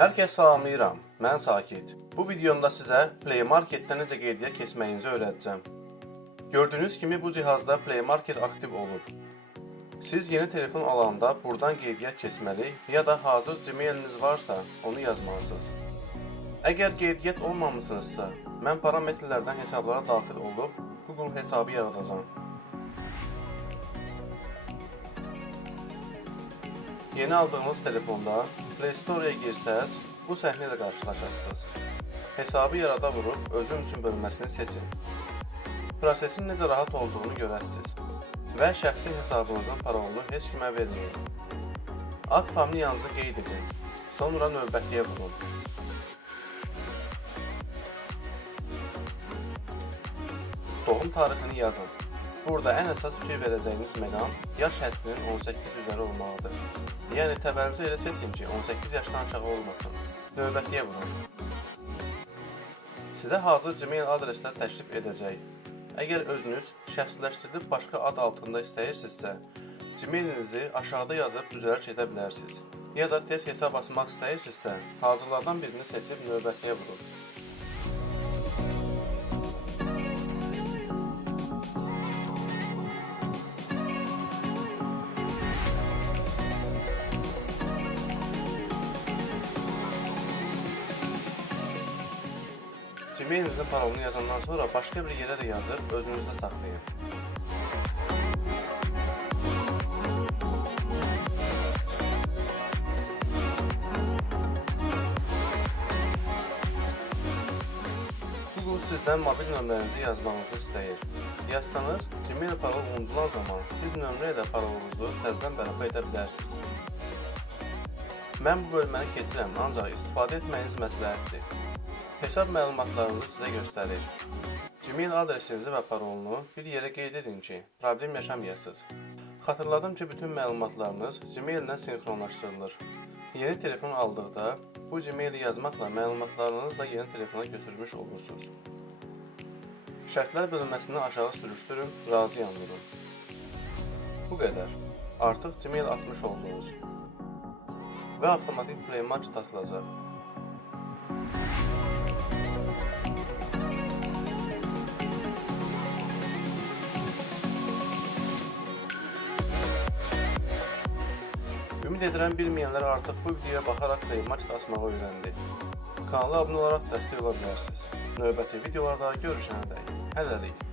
Hər kəs salamlayıram, mən Sakit. Bu videomda sizə Play Marketdə necə qeydiyyat keçməyinizi öyrədəcəm. Gördüyünüz kimi bu cihazda Play Market aktiv olub. Siz yeni telefon alanda buradan qeydiyyat keçməli ya da hazır Gmailiniz varsa onu yazmalısınız. Əgər qeydiyyat olmamışsınızsa, mən parametrlərdən hesablara daxil olub Google hesabı yaradacağam. Yeni aldığınız telefonda Play Store-ya girsəz, bu səhnə ilə qarşılaşarsınız. Hesabı yarada vurub özüm üçün bölməsini seçin. Prosesin necə rahat olduğunu görəsiniz və şəxsi hesabınızın parolunu heç kimə verməyin. Ad familiyanızı qeyd edin, sonra növbətiyə vurun. Doğum tarixini yazın. Burada ən əsas fikir verəcəyiniz məqam yaş həddinin 18 üzəri olmalıdır. Yəni təvəllüdü elə seçin ki, 18 yaşdan aşağı olmasın. Növbətiyə vurun. Sizə hazır Gmail adreslər təklif edəcək. Əgər özünüz şəxsləşdirilib başqa ad altında istəyirsinizsə, Gmailinizi aşağıda yazıb düzəliş edə bilərsiniz. Ya da tez hesab açmaq istəyirsinizsə, hazırlardan birini seçib növbətiyə vurun. Gmailinizin parolunu yazandan sonra başqa bir yerə də yazıb özünüzdə saxlayın. Google sizdən mobil nömrənizi yazmanızı istəyir. Yazsanız, Gmail parol unutulan zaman siz nömrə ilə parolunuzu təzədən bərpa edə bilərsiniz. Mən bu bölməni keçirəm, ancaq istifadə etməyiniz məsləhətdir. Hesab məlumatlarınızı sizə göstərir. Gmail adresinizi və parolunu bir yerə qeyd edin ki, problem yaşamayasınız. Xatırladım ki, bütün məlumatlarınız Gmail ilə sinxronlaşdırılır. Yeni telefon aldıqda bu Gmaili yazmaqla məlumatlarınızla yeni telefona götürmüş olursunuz. Şərtlər bölməsini aşağı sürüşdürün, razıyam vurun. Bu qədər. Artıq Gmail atmış oldunuz. Və avtomatik Play Market açılacaq. Ümid edirəm bilməyənlər artıq bu videoya baxaraq Play Market açmağı öyrəndi. Kanala abunə olaraq dəstək ola bilərsiniz. Növbəti videolarda görüşənədək. Hələlik.